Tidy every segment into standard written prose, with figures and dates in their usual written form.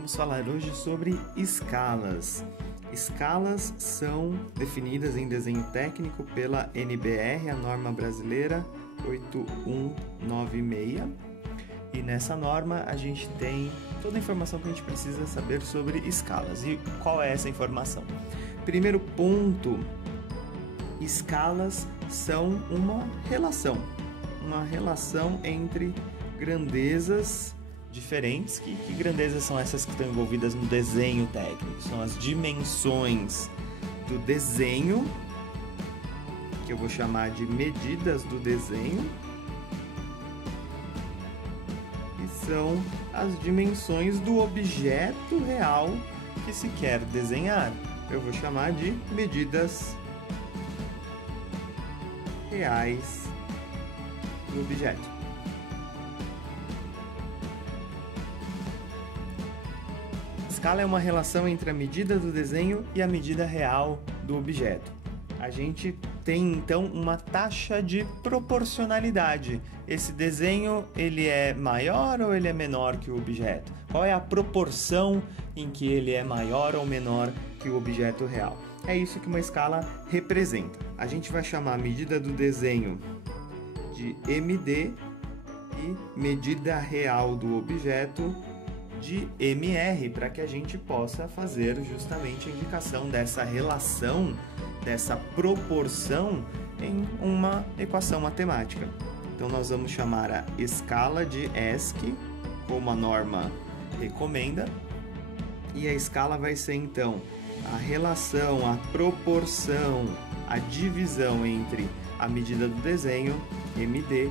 Vamos falar hoje sobre escalas. Escalas são definidas em desenho técnico pela NBR, a norma brasileira 8196. E nessa norma a gente tem toda a informação que a gente precisa saber sobre escalas. E qual é essa informação? Primeiro ponto, escalas são uma relação entre grandezas diferentes. Que grandezas são essas que estão envolvidas no desenho técnico? São as dimensões do desenho, que eu vou chamar de medidas do desenho, e são as dimensões do objeto real que se quer desenhar. Eu vou chamar de medidas reais do objeto. Escala é uma relação entre a medida do desenho e a medida real do objeto. A gente tem então uma taxa de proporcionalidade. Esse desenho, ele é maior ou ele é menor que o objeto? Qual é a proporção em que ele é maior ou menor que o objeto real? É isso que uma escala representa. A gente vai chamar a medida do desenho de MD e medida real do objeto de MR, para que a gente possa fazer justamente a indicação dessa relação, dessa proporção em uma equação matemática. Então nós vamos chamar a escala de ESC, como a norma recomenda, e a escala vai ser então a relação, a proporção, a divisão entre a medida do desenho, MD,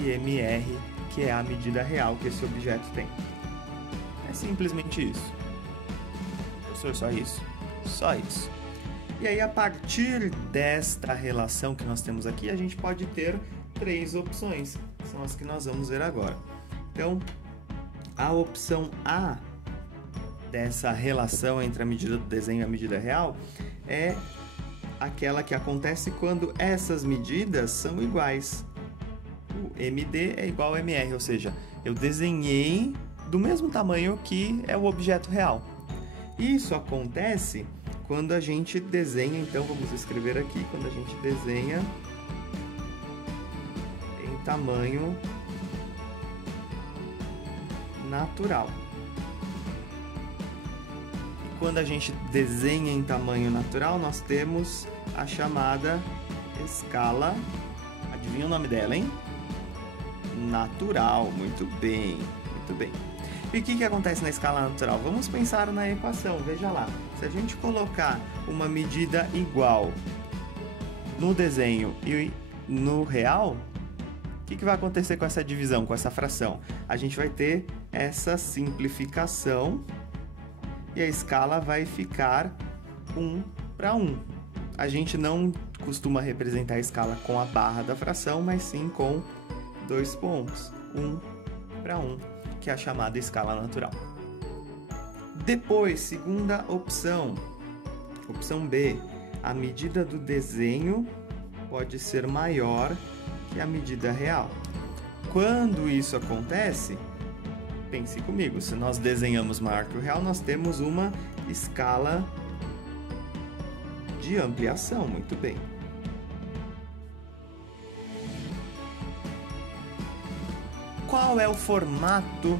e MR, que é a medida real que esse objeto tem. É simplesmente isso. Professor, só isso? Só isso. E aí, a partir desta relação que nós temos aqui, a gente pode ter três opções, que são as que nós vamos ver agora. Então, a opção A dessa relação entre a medida do desenho e a medida real é aquela que acontece quando essas medidas são iguais. O MD é igual ao MR, ou seja, eu desenhei do mesmo tamanho que é o objeto real. Isso acontece quando a gente desenha, então vamos escrever aqui, quando a gente desenha em tamanho natural. E quando a gente desenha em tamanho natural, nós temos a chamada escala, adivinha o nome dela, hein? Natural, muito bem, muito bem. E o que acontece na escala natural? Vamos pensar na equação, veja lá. Se a gente colocar uma medida igual no desenho e no real, o que vai acontecer com essa divisão, com essa fração? A gente vai ter essa simplificação e a escala vai ficar 1 para 1. A gente não costuma representar a escala com a barra da fração, mas sim com 2 pontos, 1 para 1. Que é a chamada escala natural. Depois, segunda opção, opção B, a medida do desenho pode ser maior que a medida real. Quando isso acontece, pense comigo, se nós desenhamos maior que o real, nós temos uma escala de ampliação, muito bem. Qual é o formato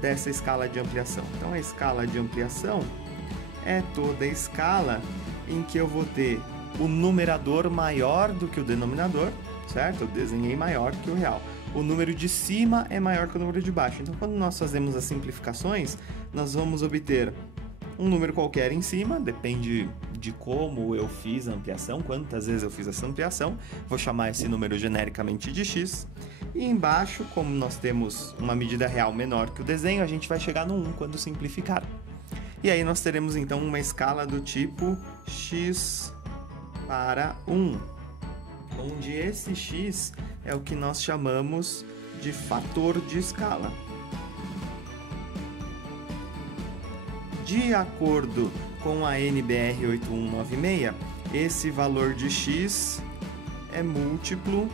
dessa escala de ampliação? Então, a escala de ampliação é toda a escala em que eu vou ter o numerador maior do que o denominador, certo? Eu desenhei maior que o real. O número de cima é maior que o número de baixo. Então, quando nós fazemos as simplificações, nós vamos obter um número qualquer em cima, depende de como eu fiz a ampliação, quantas vezes eu fiz essa ampliação. Vou chamar esse número genericamente de x. E embaixo, como nós temos uma medida real menor que o desenho, a gente vai chegar no 1 quando simplificar. E aí nós teremos então uma escala do tipo x para 1, onde esse x é o que nós chamamos de fator de escala. De acordo com a NBR 8196, esse valor de x é múltiplo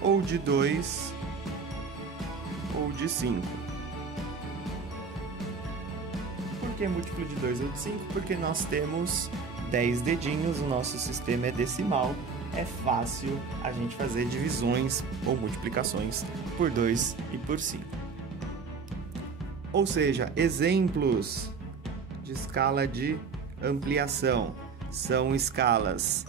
ou de 2 ou de 5. que é múltiplo de 2 ou de 5? Porque nós temos 10 dedinhos, o nosso sistema é decimal, é fácil a gente fazer divisões ou multiplicações por 2 e por 5. Ou seja, exemplos de escala de ampliação são escalas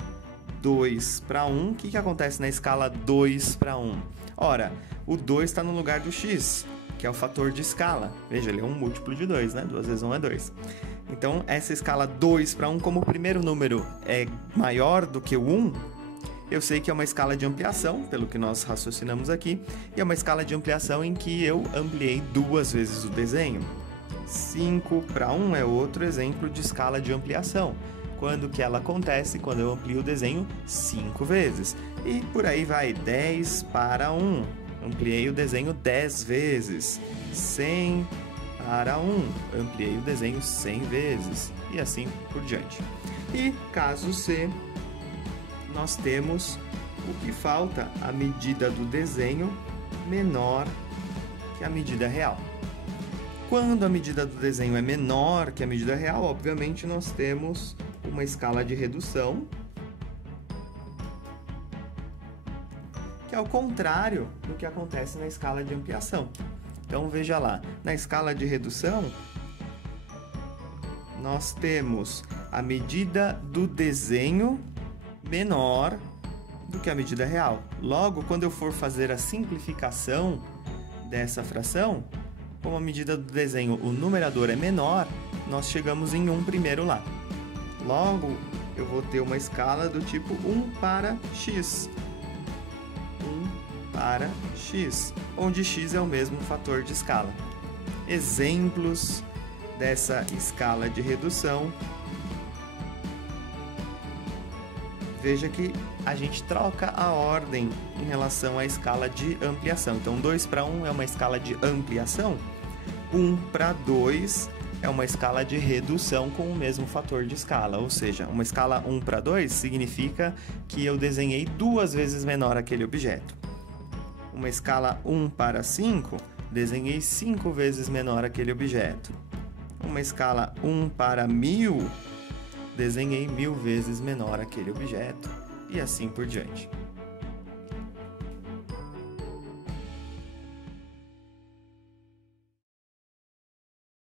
2 para 1. O que acontece na escala 2 para 1? Ora, o 2 está no lugar do x, que é o fator de escala. Veja, ele é um múltiplo de 2, né? 2 vezes 1 é 2. Então, essa escala 2 para 1, como o primeiro número é maior do que o 1, eu sei que é uma escala de ampliação, pelo que nós raciocinamos aqui, e é uma escala de ampliação em que eu ampliei 2 vezes o desenho. 5 para 1 é outro exemplo de escala de ampliação. Quando que ela acontece? Quando eu amplio o desenho 5 vezes. E por aí vai, 10 para 1. Ampliei o desenho 10 vezes. 100 para 1. Ampliei o desenho 100 vezes. E assim por diante. E caso C, nós temos o que falta, a medida do desenho menor que a medida real. Quando a medida do desenho é menor que a medida real, obviamente nós temos uma escala de redução, que é o contrário do que acontece na escala de ampliação. Então veja lá, na escala de redução, nós temos a medida do desenho menor do que a medida real. Logo, quando eu for fazer a simplificação dessa fração, como a medida do desenho, o numerador é menor, nós chegamos em 1 primeiro lá. Logo, eu vou ter uma escala do tipo 1 para x. 1 para x, onde x é o mesmo fator de escala. Exemplos dessa escala de redução. Veja que a gente troca a ordem em relação à escala de ampliação. Então, 2 para 1 é uma escala de ampliação, 1 para 2 é uma escala de redução com o mesmo fator de escala. Ou seja, uma escala 1 para 2 significa que eu desenhei 2 vezes menor aquele objeto. Uma escala 1 para 5, desenhei 5 vezes menor aquele objeto. Uma escala 1 para 1000, desenhei 1000 vezes menor aquele objeto, e assim por diante.